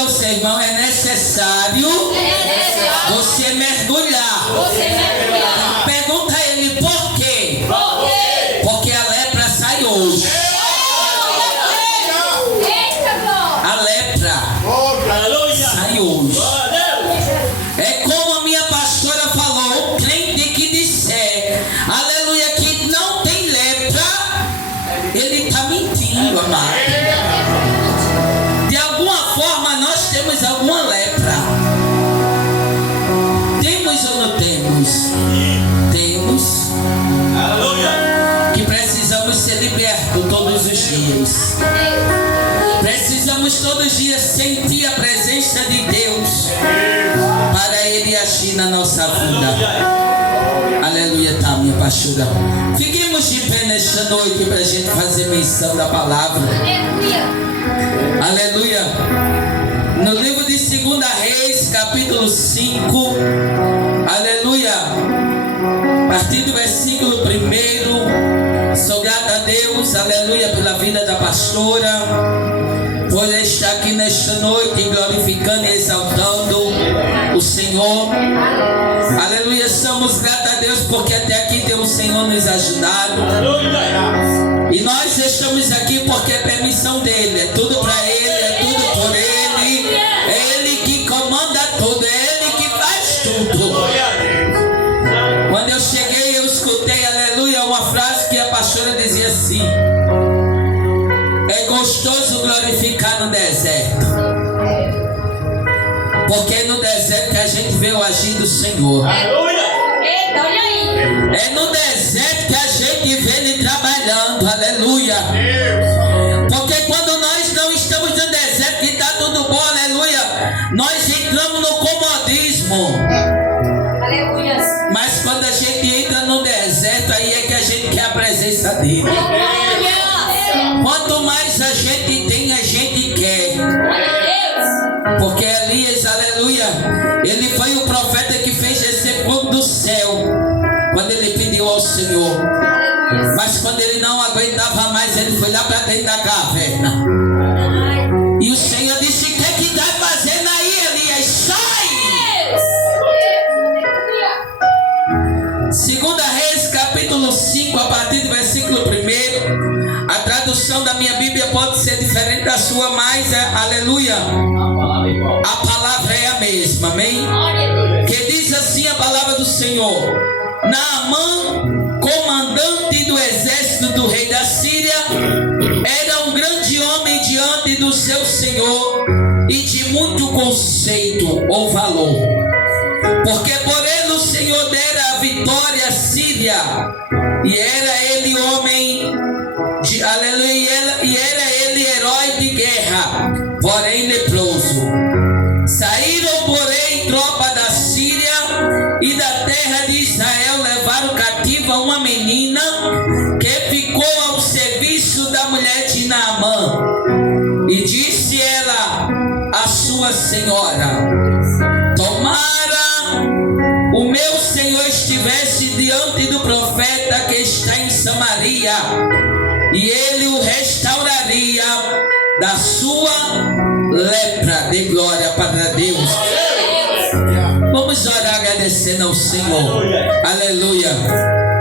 Diga ao seu irmão, é necessário você mergulhar. Pergunta a ele por quê? Porque a lepra sai hoje. A lepra sai hoje. É como a minha pastora falou, o crente que disser, aleluia, que não tem lepra, ele está mentindo, amado. De alguma forma nós temos alguma lepra. Temos ou não temos? Temos. Que precisamos ser libertos todos os dias. Precisamos todos os dias sentir a presença de Deus para Ele agir na nossa vida. Aleluia, tá, minha pastora. Fiquemos de pé nesta noite para a gente fazer menção da palavra. Aleluia. No livro de 2 Reis, capítulo 5. Aleluia. A partir do versículo 1. Sou grata a Deus, aleluia, pela vida da pastora, por estar aqui nesta noite glorificando e exaltando o Senhor. Aleluia, somos gratos a Deus porque até aqui tem o Senhor nos ajudado. E nós estamos aqui porque é permissão dele, é tudo para ele, é tudo por ele. É ele que comanda tudo, é ele que faz tudo. Quando eu cheguei, eu escutei, aleluia, uma frase que a pastora dizia assim: é gostoso glorificar no deserto, porque é no deserto que a gente vê o agir do Senhor. É no deserto que a gente vê Ele trabalhando, aleluia. Porque quando nós não estamos no deserto que está tudo bom, aleluia, nós entramos no comodismo. Mas quando a gente entra no deserto, aí é que a gente quer a presença dele. Quanto mais a gente tem, a gente quer. Porque Elias, aleluia, ele foi o profeta que fez descer fogo do céu quando ele pediu ao Senhor. Mas quando ele não aguentava mais, ele foi lá para dentro da caverna. E o Senhor disse: o que é que está fazendo aí, Elias? Sai! 2 Reis, capítulo 5, a partir do versículo 1. A tradução da minha Bíblia pode ser diferente da sua, mas aleluia, a palavra é a mesma, amém? Que diz assim a palavra do Senhor: Naamã, comandante do exército do rei da Síria, era um grande homem diante do seu Senhor e de muito conceito ou valor, porque por ele o Senhor dera a vitória à Síria, e era ele homem de, aleluia, e era ele herói de guerra, porém leproso. Saíram, porém, tropa da Síria e da terra de Israel, levaram cativa uma menina que ficou ao serviço da mulher de Naamã. E disse ela à sua senhora: tomara o meu senhor estivesse diante do profeta que está em Samaria, e ele o restauraria da sua lepra. De glória para Deus. Vamos orar agradecendo ao Senhor. Aleluia.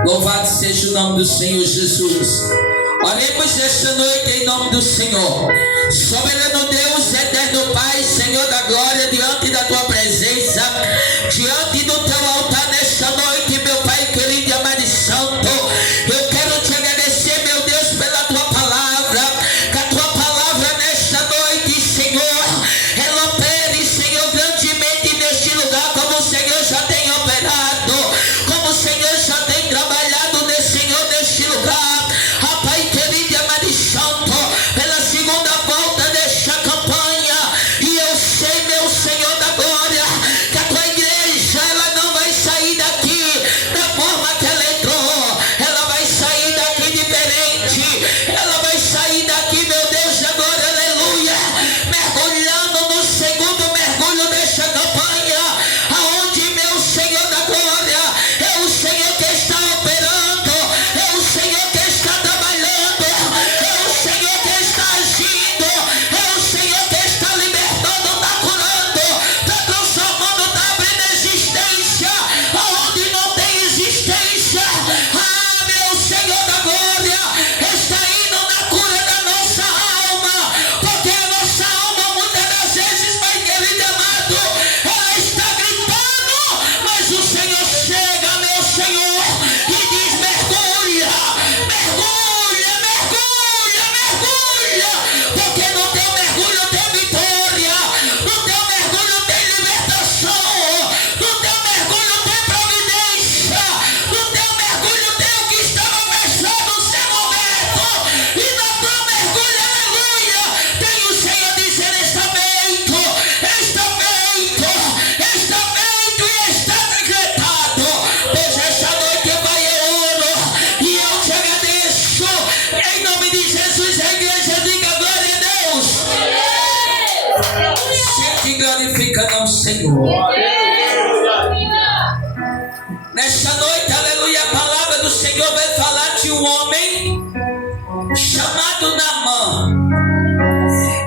Louvado seja o nome do Senhor Jesus. Oremos esta noite em nome do Senhor. Soberano Deus, eterno Pai, Senhor da glória, diante da tua presença, diante do teu altar nesta noite, meu Pai querido e amado e santo, eu quero te agradecer, meu Deus, pela tua palavra. Que a tua palavra nesta noite, Senhor, ela opere, Senhor, grandemente neste lugar, como o Senhor já tem operado, como o Senhor já tem trabalhado nesse lugar. Pai querido e amado e santo, pela segunda volta desta campanha, e eu sei, meu Senhor da glória,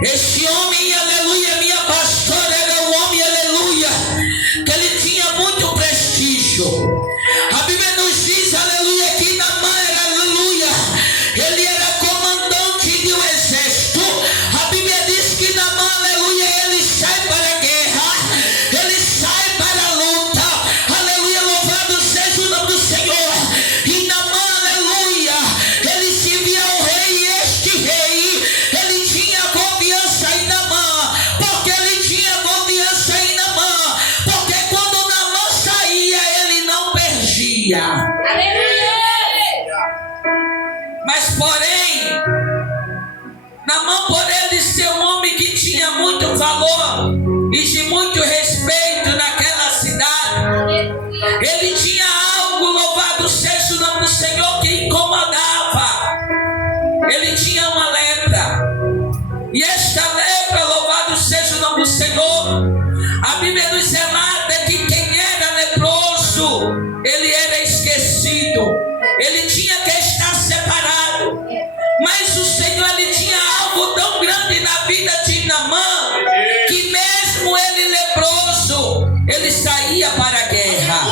Esse homem, aleluia, minha pastora, era um homem, aleluia, que ele tinha muito prestígio. A Bíblia nos diz, aleluia, que Naamã era, aleluia, ele era comandante de um exército. A Bíblia diz que Naamã, aleluia, ele sai para a guerra, ele sai para a luta, aleluia, louvado seja o nome do Senhor. E Naamã, aleluia, ele se via ao rei, e este rei, ele tinha confiança em Naamã. Porque ele tinha confiança em Naamã? Porque quando Naamã saía, ele não perdia. Aleluia! Mas porém, Naamã, por ele ser um homem que tinha muito valor e de muito respeito naquela cidade, ele tinha algo, louvado seja o nome do Senhor, que incomodava. Ele tinha uma lepra. E esta lepra, louvado seja o nome do Senhor, a Bíblia nos relata que quem era leproso, ele era esquecido. Ele tinha que estar separado. Mas o Senhor, ele tinha algo tão grande na vida de Naamã, que mesmo ele leproso, ele saía para a guerra.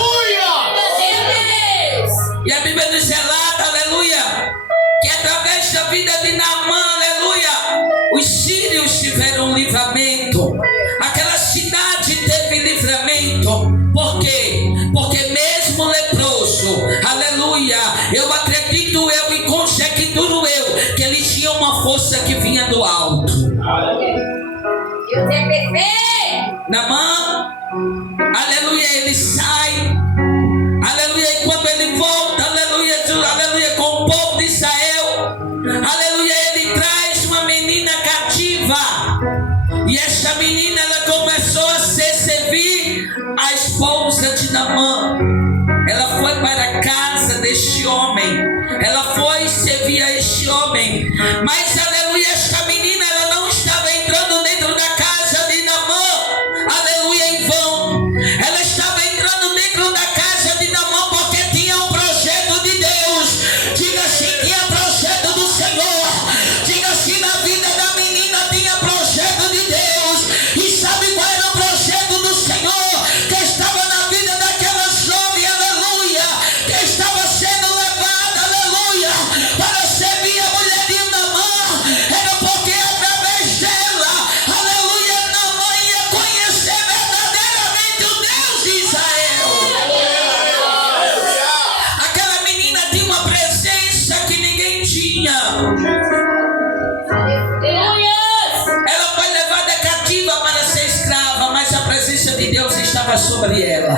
E a Bíblia nos relata, aleluia, que através da vida de Naamã, aleluia, os sírios tiveram livramento. Aquela cidade teve livramento. Por quê? Porque mesmo leproso, aleluia, eu acredito, eu e conjecturo eu, que ele tinha uma força que vinha do alto. Deus é perfeito! Naamã, aleluia, ele sai, aleluia, e quando ele volta, aleluia, aleluia, com o povo de Israel, aleluia, ele traz uma menina cativa. E essa menina, ela começou a servir a esposa de Naamã. Ela foi para a casa deste homem, ela foi servir a este homem. Mas aleluia, esta menina, ela não estava entrando dentro da casa de Naamã, aleluia, em vão. Ela estava entrando dentro da casa de Naamã porque tinha um projeto de Deus. Diga assim, tinha projeto do Senhor. Diga assim, na vida da menina tinha projeto de Deus. E sabe qual era o projeto do Senhor que estava na vida daquela jovem, aleluia, que estava sendo levada, aleluia, para servir a mulher de Naamã? Era porque através dela, aleluia, Naamã ia conhecer verdadeiramente o Deus de Israel. Aquela menina tinha uma presença que ninguém tinha. Aleluia! Ela foi levada cativa para ser escrava, mas a presença de Deus estava sobre ela.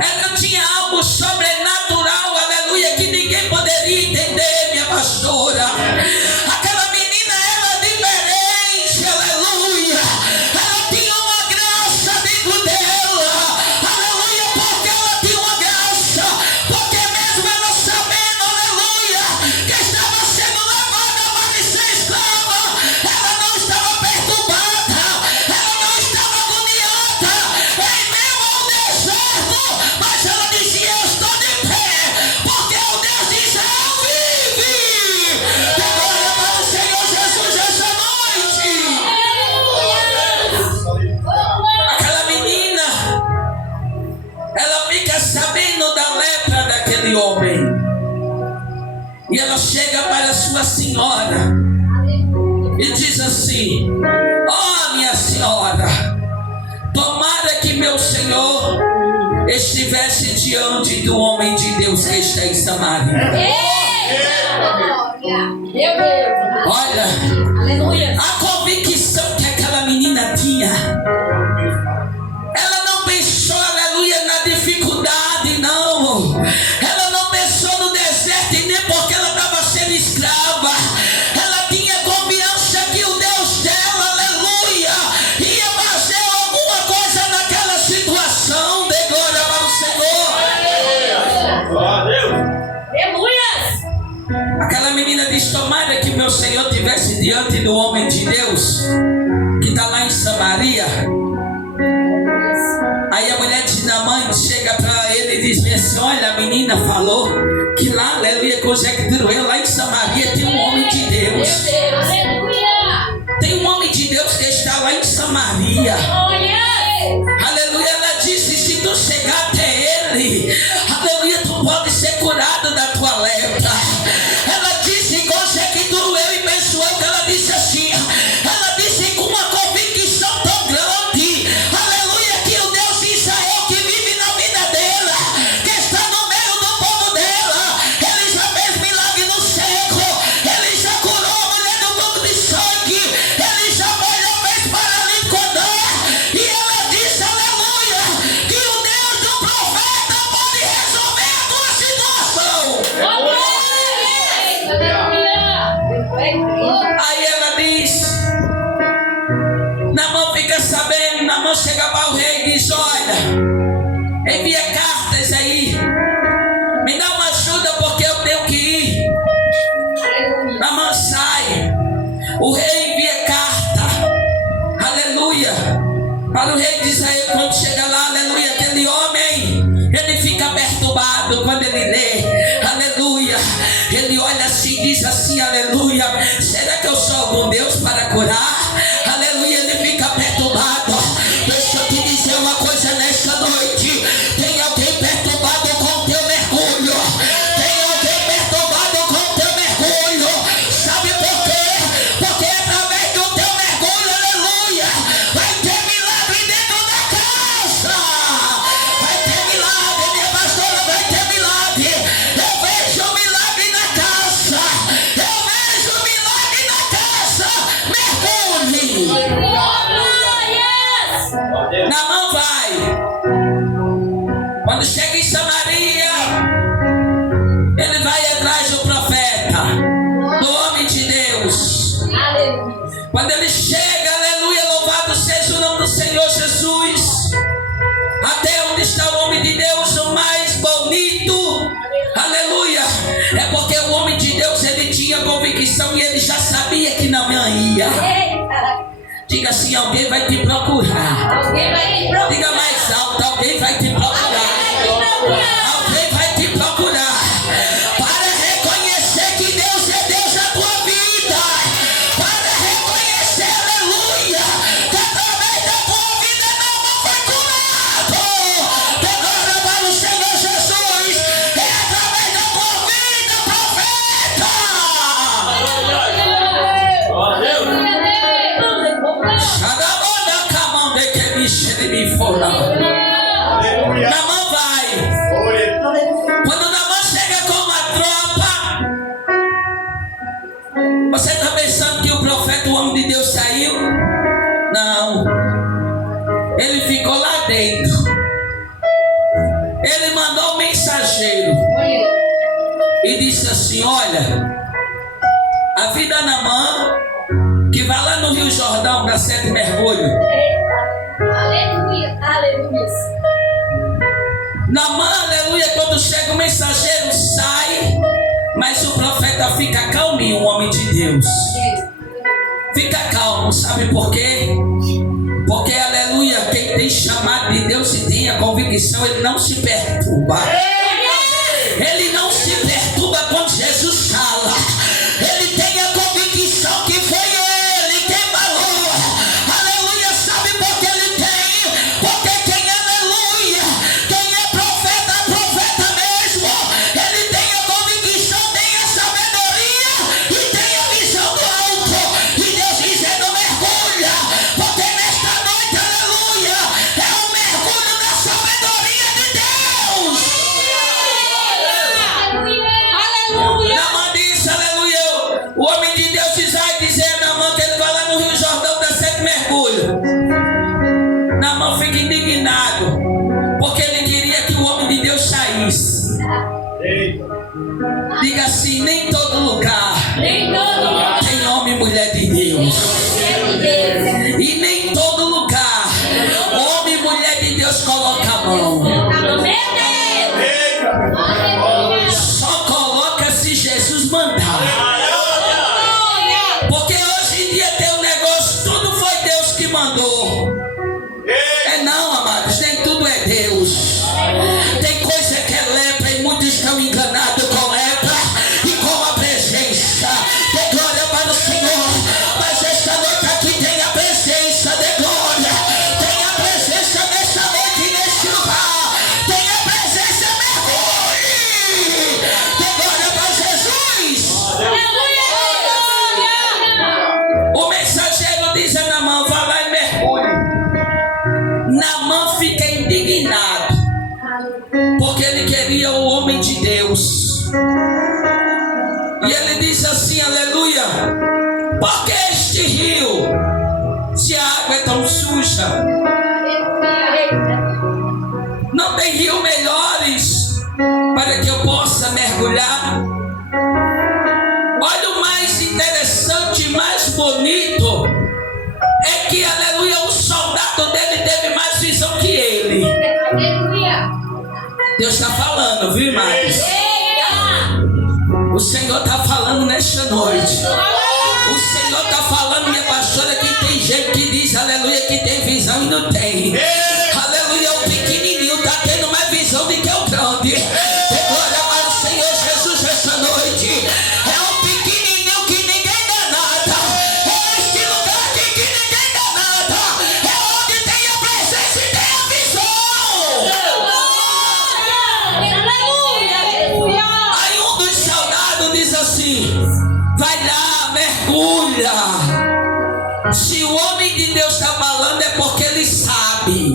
Ela tinha algo sobrenatural, aleluia, que ninguém poderia entender, minha pastora. Aquela menina era diferente, aleluia. Ela tinha uma graça dentro dela, aleluia, porque ela tinha uma graça. Porque mesmo ela sabendo, aleluia, que estava sendo levada para ser escrava, ela não estava perturbada, ela não estava agoniada, em meio ao deserto. Mas ela dizia, eu estou de pé, porque o Deus de Israel vive. Dê glória para o Senhor Jesus essa noite. Aquela menina, ela fica sabendo da lepra daquele homem. E ela chega para sua senhora e diz assim, ó minha senhora, tomara que meu Senhor estivesse diante do homem de Deus que está em Samaria. Meu Deus! Olha, Aleluia! a convicção que aquela menina tinha. Ela não pensou, aleluia, na dificuldade, não. Ela não pensou no deserto e nem porque ela estava sendo escrava. Ela tinha confiança que o Deus dela, aleluia, ia fazer alguma coisa naquela situação. Dê glória para o Senhor. Aleluia! Aquela menina diz, tomara que meu Senhor estivesse diante do homem de Deus que está lá em Samaria. Aí a mulher de Naamã chega para ele e diz assim, olha, a menina falou que lá, aleluia, conjecturou eu, lá em Samaria tem um homem de Deus. Meu Deus! Aleluia! Samaria. Glória. Aleluia, ela disse: se tu chegar até ele, aleluia, tu pode ser curado da tua lepra. Ela disse com que doeu e pensou que ela disse assim, ela disse com uma convicção tão grande, aleluia, que o Deus de Israel que vive na vida dela, que está no meio do povo dela, ele já fez milagre no seco, ele já curou a mulher do fluxo de sangue, ele já fez paralítico andar, e ela disse, aleluia, que o Deus do profeta pode resolver a tua situação. Aí ela diz, Naamã fica sabendo, Naamã chega para o rei e diz: olha, envia cartas aí, me dá uma ajuda porque eu tenho que ir. Naamã sai, o rei envia carta, aleluia, para o rei de Israel. Quando chega lá, aleluia, aquele homem, ele fica perturbado quando ele lê, aleluia, ele olha assim e diz assim, aleluia, será que eu sou algum Deus para curar? Aleluia, ele fica perturbado. Deixa eu te dizer uma coisa nesta noite, tem alguém perturbado com o teu mergulho, tem alguém perturbado com o teu mergulho, sabe por quê? Porque através do teu mergulho, aleluia, vai ter milagre dentro da casa, vai ter milagre, minha pastora, vai ter milagre. Eu vejo milagre na casa, eu vejo milagre na casa. Mergulhe. Naamã vai. Quando chega em Samaria, ele vai atrás do profeta, do homem de Deus. Quando ele chega, aleluia, louvado seja o nome do Senhor Jesus, até onde está o homem de Deus, o mais bonito, aleluia, é porque o homem de Deus, ele tinha convicção e ele já sabia que Naamã ia. Diga assim, alguém vai te procurar. Diga mais alto, alguém vai te procurar. Alguém vai te procurar para reconhecer que Deus é Deus da tua vida, para reconhecer, aleluia, que através da tua vida Naamã foi curado. Agora para o Senhor Jesus, é através da tua vida, profeta. Naamã vai. Quando Naamã chega com uma tropa, você está pensando que o profeta, o homem de Deus, saiu? Não, ele ficou lá dentro. Ele mandou um mensageiro e disse assim: olha, avisa Naamã que vai lá no Rio Jordão para 7 mergulhos. Aleluia, aleluia. Naamã, aleluia, quando chega o mensageiro sai, mas o profeta fica calminho, o homem de Deus. Fica calmo, sabe por quê? Porque, aleluia, quem tem chamado de Deus e tem a convicção, ele não se perturba. Ele não se perturba quando Jesus fala. Ele tem a convicção que foi ele quem falou. Aleluia, sabe por que ele tem? Porque quem, aleluia, quem é profeta, profeta mesmo. Ele tem a convicção, tem a sabedoria e tem a visão do alto. E Deus dizendo: mergulha, porque nesta noite, aleluia, é o mergulho da sabedoria de Deus. Aleluia. Naamã disse, aleluia, o homem de Deus vai dizer a Naamã que ele vai lá no Rio Jordão dar 7 mergulhos. Naamã fica indignado, porque ele queria que o homem de Deus saísse. Diga assim: nem todo lugar Nem todo lugar. tem homem e mulher de Deus. E nem todo lugar homem e mulher de Deus coloca a mão. Só coloca se Jesus mandar. Porque hoje em dia tem um negócio, tudo foi Deus que mandou. É não, amados, nem tudo é Deus. Tem coisa que é lepra e muitos estão enganados com lepra e com a presença. Dê glória para o Senhor. Mas esta noite aqui tem a presença de glória. rio se a água é tão suja? Não tem rio melhores para que eu possa mergulhar? Olha, o mais interessante, mais bonito é que, aleluia, o soldado dele teve mais visão que ele. Deus está falando, viu, irmãos? O Senhor está falando nesta noite. O Senhor está falando, minha pastora, que tem gente que diz, aleluia, que tem visão e não tem. Aleluia, o pequenininho está tendo mais visão do que o grande. Glória para o Senhor Jesus esta noite. É um pequenininho que ninguém dá nada. É este lugar aqui que ninguém dá nada. É onde tem a presença e tem a visão. Aí um dos soldados diz assim: vai lá, mergulha. Se o homem de Deus está falando é porque ele sabe.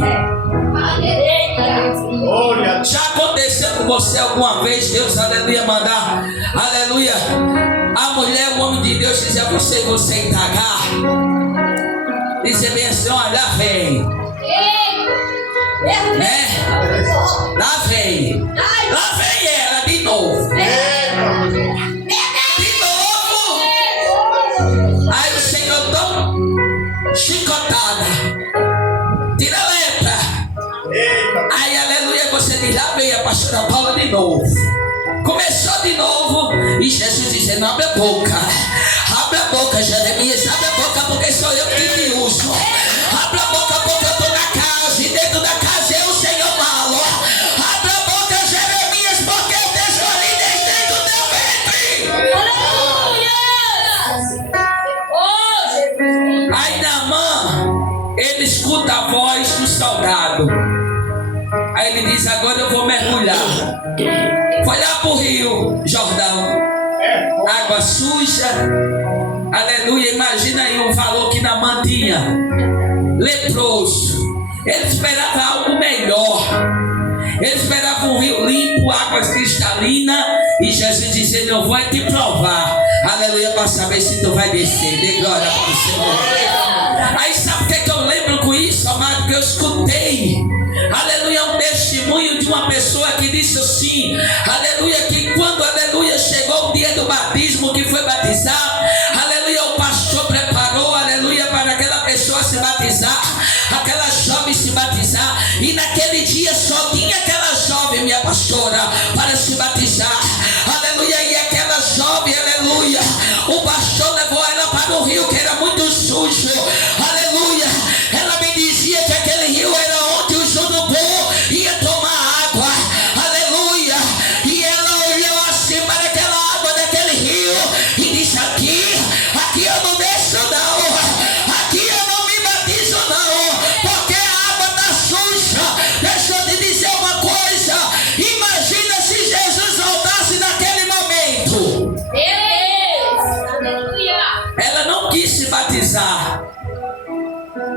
Já aconteceu com você alguma vez, Deus, aleluia, mandar, aleluia, a mulher, o homem de Deus dizer a você indagar, dizer bem assim: olha, lá vem, né? Lá vem ela de novo. Aí o Senhor toma chicotada, tira a lepra. Aí, aleluia, você diz: lá vem a pastora Paula de novo. Começou de novo. E Jesus dizendo: abre a boca, Jeremias, abre a boca, porque sou eu que te uso. Abre a boca, porque eu estou na casa, e dentro da casa eu, o Senhor, falo. Abre a boca, Jeremias, porque eu te escolhi desde o teu ventre. Aí Naamã, ele escuta a voz do soldado. Aí ele diz: agora eu vou mergulhar. Foi lá para o rio Jordão, água suja, aleluia. Imagina aí o valor que Naamã tinha, leproso. Ele esperava algo melhor. Ele esperava um rio limpo, águas cristalinas. E Jesus dizendo: eu vou te provar, aleluia, para saber se tu vai descer. Dê glória para o Senhor. Aí sabe o que eu lembro com isso, amado? Que eu escutei, aleluia, um testemunho de uma pessoa que disse assim, aleluia, que quando, aleluia, chegou o dia do batismo, que foi batizar, aleluia, o pastor preparou, aleluia, para aquela pessoa se batizar, aquela jovem se batizar, e naquele dia só tinha aquela jovem, minha pastora, para se batizar, aleluia. E aquela jovem, aleluia, o pastor levou ela para o rio, que era muito sujo, aleluia. Ela me dizia que aquele rio era onde o urubu ia tomar água, aleluia. E ela olhou assim para aquela água daquele rio e disse: aqui eu não desço não, aqui eu não me batizo não, porque a água está suja. Deixa eu te dizer uma coisa: imagina se Jesus voltasse naquele momento. Ela não quis se batizar.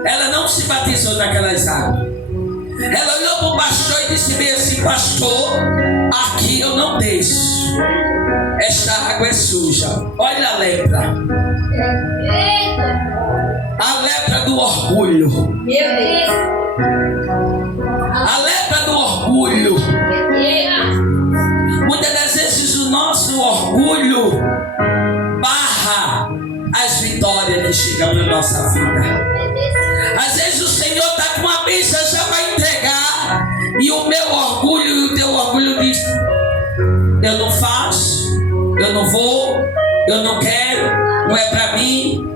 Ela não se batizou naquelas águas. Ela olhou para o pastor e disse bem assim: pastor, aqui eu não desço. Esta água é suja. Olha a lepra. A lepra do orgulho. A lepra do orgulho. Muitas das vezes o nosso orgulho barra as vitórias que chegam na nossa vida. Às vezes o Senhor está com uma bênção, já vai entregar, e o meu orgulho e o teu orgulho diz: eu não faço, eu não vou, eu não quero, não é para mim,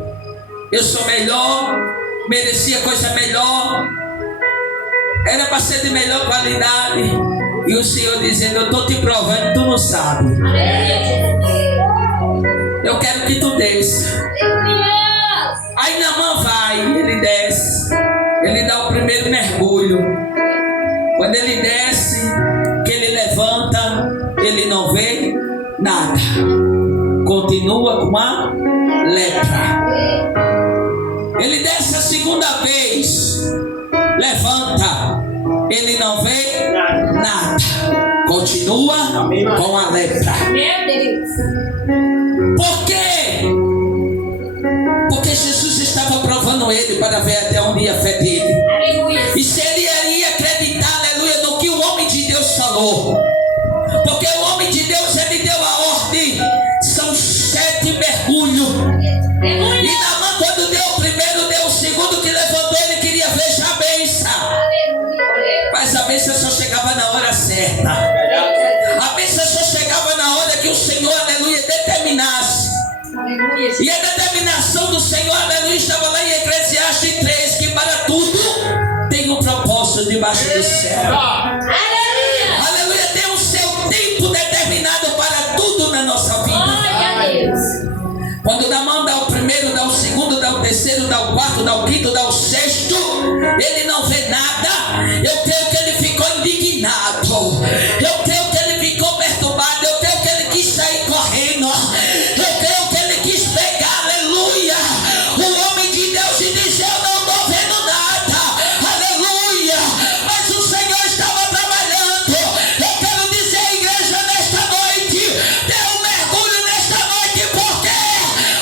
eu sou melhor, merecia coisa melhor, era para ser de melhor qualidade. E o Senhor dizendo: eu estou te provando, tu não sabe, eu quero que tu desça. Aí Naamã vai, ele desce, ele dá o primeiro mergulho. Quando ele desce, que ele levanta, ele não vê nada, continua com a lepra. Ele desce a segunda vez, levanta, ele não vê nada, continua com a lepra. Por quê? Porque Jesus estava provando ele para ver até onde ia a fé dele. Aleluia. E se ele iria acreditar, aleluia, no que o homem de Deus falou. Porque o homem de Deus, ele deu a ordem. São 7 mergulhos. E Naamã, quando deu o primeiro, deu o segundo, que levantou, ele queria ver já a bênção. Mas a bênção só chegava na hora certa. A bênção só chegava na hora que o Senhor, aleluia, determinasse. E a determinação do Senhor, aleluia, estava lá em Eclesiastes 3, que para tudo tem um propósito debaixo do céu. Aleluia, tem o seu tempo determinado para tudo na nossa vida. Quando Naamã dá o primeiro, dá o segundo, dá o terceiro, dá o quarto, dá o quinto, dá o sexto, ele não vê nada. Eu creio que ele ficou indignado. Eu creio que ele ficou perturbado. Eu creio que ele quis sair correndo. Eu creio que ele quis pegar, aleluia, o homem de Deus e dizer: eu não estou vendo nada, aleluia, mas o Senhor estava trabalhando. Eu quero dizer, igreja, nesta noite, dê um mergulho nesta noite. Por quê?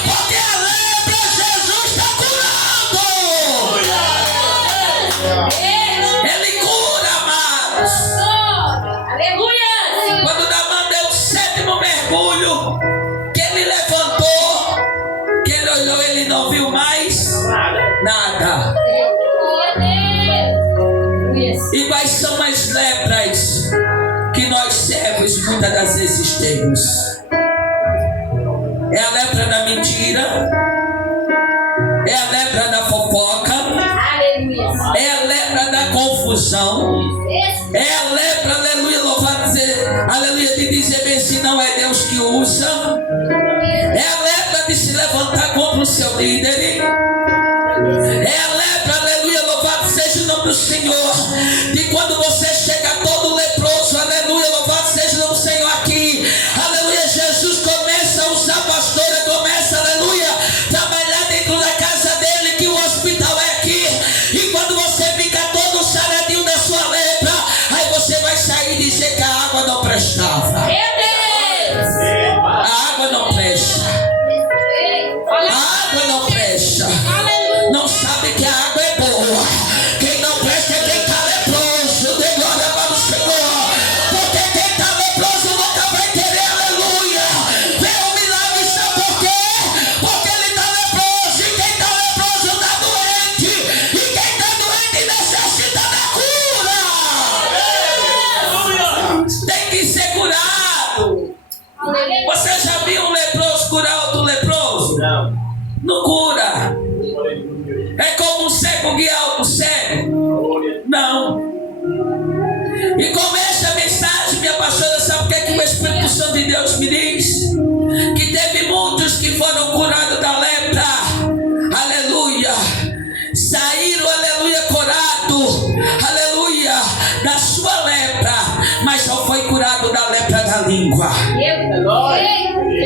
Porque a lepra Jesus está curando. Ele cura, amados. Quando Naamã deu o 7º mergulho, que ele levantou, que ele olhou, ele não viu mais nada. E quais são as lepras que nós servos muitas das vezes temos? É a lepra da mentira, é a lepra da fofoca, é a lepra da confusão, é a lepra, aleluia, louvado dizer, aleluia, de dizer bem se não é Deus que usa, é a lepra de se levantar contra o seu líder, é a lepra, aleluia, louvado seja o nome do Senhor, de quando você chega todo leproso, aleluia, louvado seja o nome do Senhor aqui, aleluia, Jesus começa a usar a pastora, começa, aleluia, trabalhar dentro da casa dele, que o hospital é aqui, e quando você fica todo saradinho da sua lepra, aí você vai sair e dizer que a água não prestava. A água não presta. A água não presta. Não sabe que a água é boa. Quem não presta é quem está leproso. Dê glória para o Senhor. Porque quem está leproso nunca vai querer, aleluia, ver um milagre. Sabe por quê? Porque ele está leproso. E quem está leproso está doente. E quem está doente necessita da cura. Tem que ser curado. Você já viu um leproso curar outro leproso? Não. Não cura. É como um cego guiar outro cego? Não. E com esta mensagem, minha pastora, sabe o que é que o Espírito Santo de Deus me diz? Que teve muitos que foram curados da lepra. Aleluia. Saíram, aleluia, curado, aleluia, da sua lepra, mas não foi curado da lepra da língua. É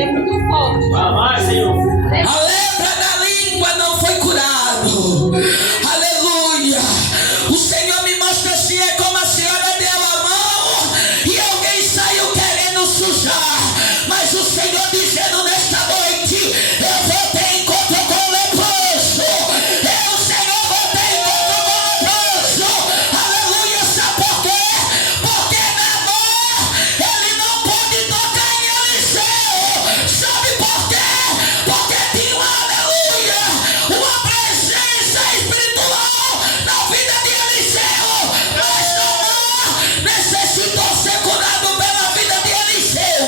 muito forte. Vai, Senhor. A lepra da língua não foi curado. Aleluia. O Senhor me mostra assim, é como a senhora deu a mão e alguém saiu querendo sujar, mas o Senhor dizendo nesta noite: eu vou ter encontro com o leproso. Eu, Senhor, vou ter encontro com o leproso. Aleluia. Sabe por quê? Porque Naamã, ele não pôde tocar em Eliseu. Sabe por quê? Porque tinha uma, aleluia, uma presença espiritual na vida de Eliseu. Mas Naamã necessitou ser curado pela vida de Eliseu.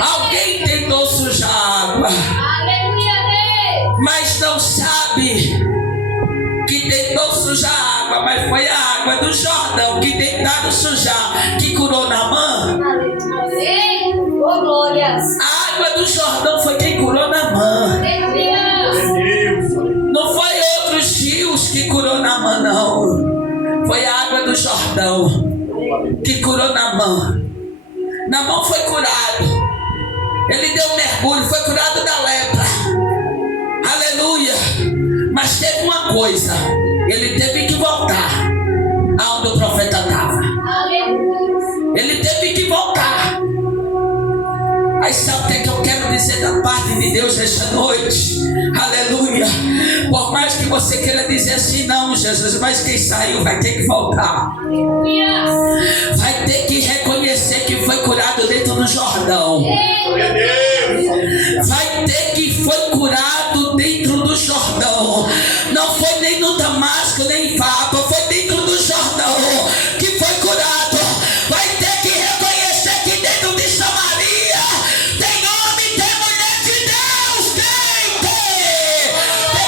Alguém tentou sujar a água, mas não sabe que tentou sujar a água, mas foi a água do Jordão que tentaram sujar, que curou Naamã. A água do Jordão foi quem curou Naamã. Não foi outros rios que curou Naamã, não. Foi a água do Jordão que curou Naamã. Naamã foi curado. Ele deu um mergulho, foi curado da lepra. Aleluia. Mas teve uma coisa: ele teve que voltar aonde o profeta estava. Ele teve que voltar. Aí sabe o que é que eu quero dizer? dizer da parte de Deus esta noite, aleluia. Por mais que você queira dizer assim, não, Jesus, mas quem saiu vai ter que voltar, vai ter que reconhecer que foi curado dentro do Jordão, vai ter que foi curado dentro do Jordão. Não foi nem no Damasco, nem em Papa, foi dentro do Jordão que foi curado. Vai ter que reconhecer que dentro de Samaria tem homem, tem mulher de Deus, tem.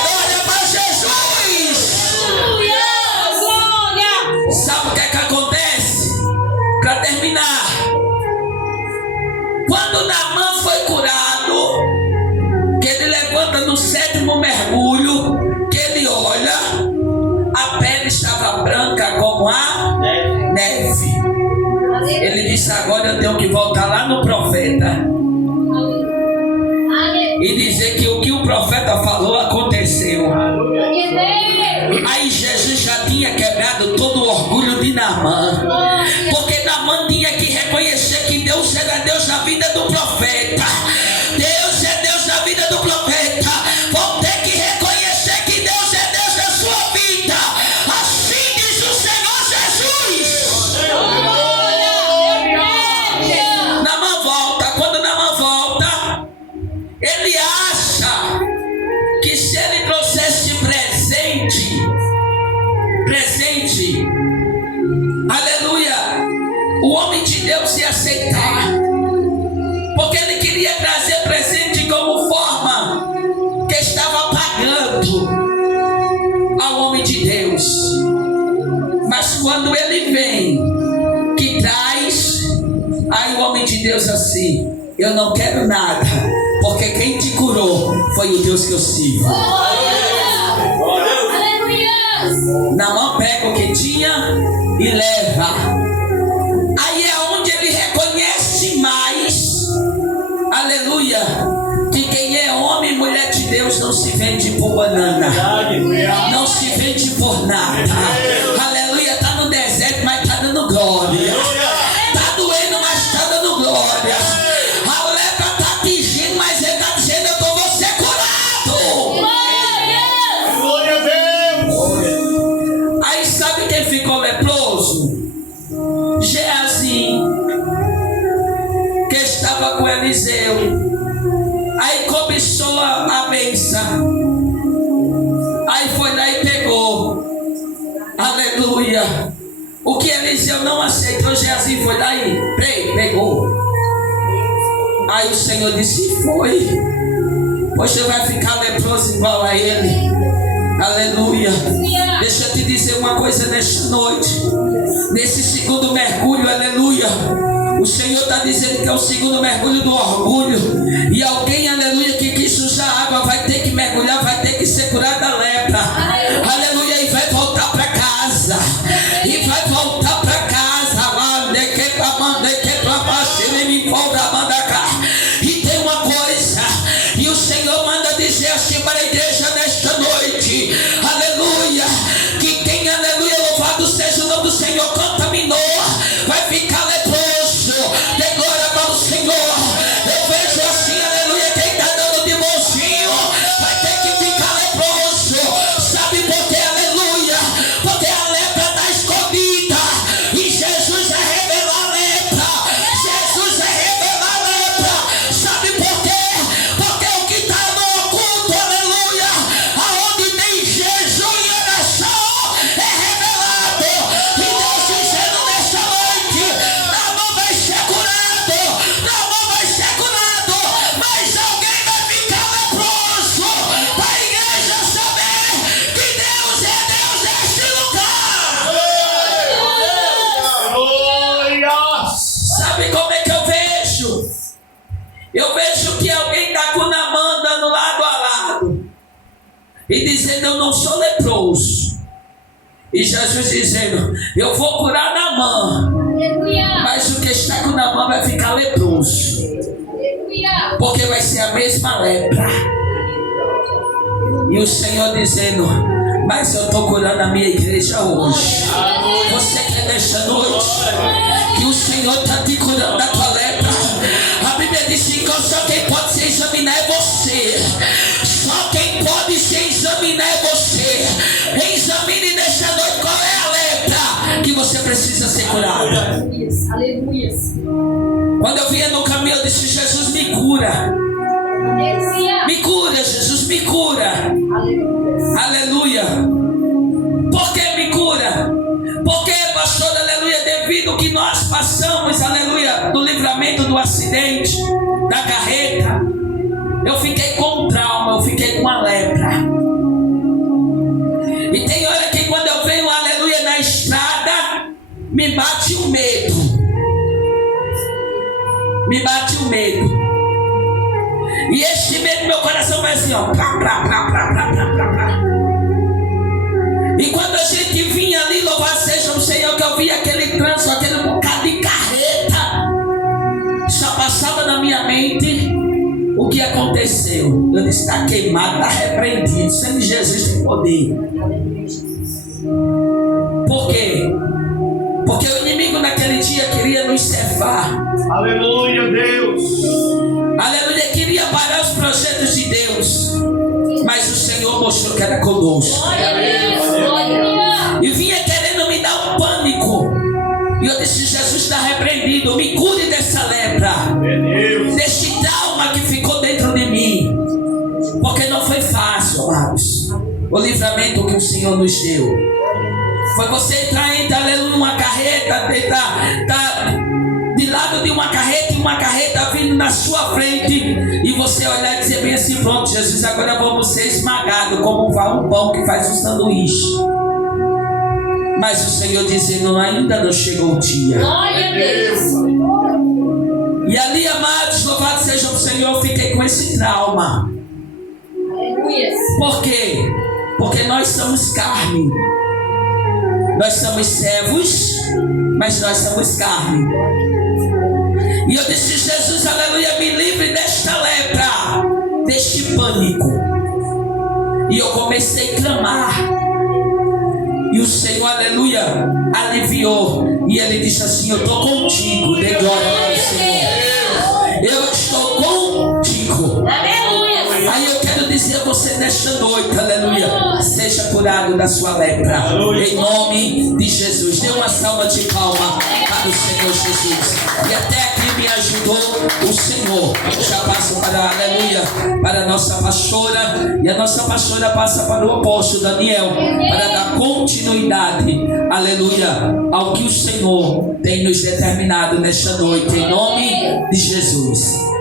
Glória para Jesus. Sabe o que é que acontece? Para terminar, quando Naamã foi curado, que ele levanta no 7º mergulho, que ele olha, a pele estava branca como a neve. Ele disse, agora eu tenho que voltar lá no profeta e dizer que o que o profeta falou aconteceu. Aí Jesus já tinha quebrado todo o orgulho de Naamã, porque Naamã tinha que reconhecer que Deus era Deus na vida do profeta. Deus é Deus na vida do profeta. Vão ter que reconhecer que Deus é Deus na sua vida. Assim diz o Senhor Jesus. Naamã volta. Quando Naamã volta, ele acha que se ele trouxesse presente, aleluia, o homem de Deus ia aceitar, porque ele queria trazer presente como forma que estava pagando ao homem de Deus. Mas quando ele vem, que traz, aí o homem de Deus assim, eu não quero nada, porque quem te curou foi o Deus que eu sirvo. Naamã pega o que tinha e leva. Aí é onde ele reconhece mais, aleluia, que quem é homem e mulher de Deus não se vende por banana, não se vende por nada. Aleluia, está no deserto, mas está dando glória. Está doendo, mas está dando glória. A lepra está atingindo, mas ele está dizendo, eu vou ser curado. Glória a Deus. Aí sabe quem ficou leproso? Geazi, que estava com Eliseu. Aí cobiçou a bênção. Aí foi lá e pegou. Aleluia. O que Eliseu não aceitou, Geazi foi lá e pegou. Aí o Senhor disse, foi. Você vai ficar leproso igual a ele. Aleluia. Deixa eu te dizer uma coisa nesta noite. Nesse segundo mergulho, aleluia, o Senhor está dizendo que é o segundo mergulho do orgulho. E alguém, aleluia, que quis usar água vai ter que mergulhar, vai ter que ser curado da lepra. Aleluia, e vai voltar para casa. E vai voltar para casa. E tem uma coisa, e o Senhor manda dizer assim para a igreja nesta noite, aleluia, que quem, aleluia, louvado seja o nome do Senhor, contaminou, vai ficar leproso. Dê glória para o Senhor. Eu vejo assim, aleluia, quem está dando de bonzinho vai ter que ficar leproso. Sabe por quê, aleluia? Porque a lepra está escondida e Jesus vai revelar a lepra. Jesus vai revelar a lepra. Sabe por quê? Porque o que está no oculto, aleluia, aonde tem jejum e oração, é revelado. E Deus dizendo nesta noite, Naamã vai ser curado, Naamã vai ser curado, mas alguém vai ficar leproso, para a igreja saber que Deus é Deus neste lugar. Glória. Sabe como é que eu vejo? Eu vejo que alguém está com Naamã andando lado a lado e dizendo, eu não sou leproso. E Jesus dizendo, eu vou curar Naamã, mas o que está com Naamã vai ficar leproso, porque vai ser a mesma lepra. E o Senhor dizendo, mas eu estou curando a minha igreja hoje. Você quer nesta noite que o Senhor está te curando da tua lepra? A Bíblia diz que só quem pode ser examinado curada. Aleluia. Quando eu vinha no caminho, eu disse: Jesus, me cura. Aleluia. Me cura, Jesus, me cura. Aleluia. Aleluia. Por que me cura? Porque, pastor, aleluia, devido ao que nós passamos, aleluia, do livramento do acidente, da carreta, eu fiquei com trauma, eu fiquei com a lepra. E tem hora que quando eu venho, aleluia, na estrada, me bate o medo. Me bate o medo. E este medo no meu coração vai assim, ó. E quando a gente vinha ali, louvado seja o Senhor, que eu via aquele trânsito, aquele bocado de carreta, só passava na minha mente o que aconteceu. Eu disse: está queimado, está repreendido. Sangue de Jesus tem poder. Por quê? Porque o inimigo naquele dia queria nos cevar. Aleluia, Deus. Aleluia, queria parar os projetos de Deus. Mas o Senhor mostrou que era conosco. Glória a Deus. Glória a Deus. E vinha querendo me dar um pânico. E eu disse: Jesus, está repreendido. Me cure dessa lepra, deste trauma que ficou dentro de mim. Porque não foi fácil, amados, o livramento que o Senhor nos deu. Foi você entrar numa carreta, tá de lado de uma carreta e uma carreta vindo na sua frente, e você olhar e dizer bem assim: pronto, Jesus, agora vamos ser esmagados como um pão que faz um sanduíche. Mas o Senhor dizendo: ainda não chegou o dia. Glória a Deus. E ali, amados, louvado seja o Senhor, eu fiquei com esse trauma. Aleluia. Por quê? Porque nós somos carne. Nós somos servos, mas nós somos carne. E eu disse: Jesus, aleluia, me livre desta lepra, deste pânico. E eu comecei a clamar. E o Senhor, aleluia, aliviou. E Ele disse assim: eu estou contigo. Dê glória ao Senhor. Eu estou contigo. Aleluia. Aí eu quero dizer a você nesta noite, aleluia, seja curado da sua lepra, em nome de Jesus. Dê uma salva de palma para o Senhor Jesus. E até aqui me ajudou o Senhor. Já passo para, aleluia, para a nossa pastora. E a nossa pastora passa para o apóstolo Daniel, para dar continuidade, aleluia, ao que o Senhor tem nos determinado nesta noite, em nome de Jesus.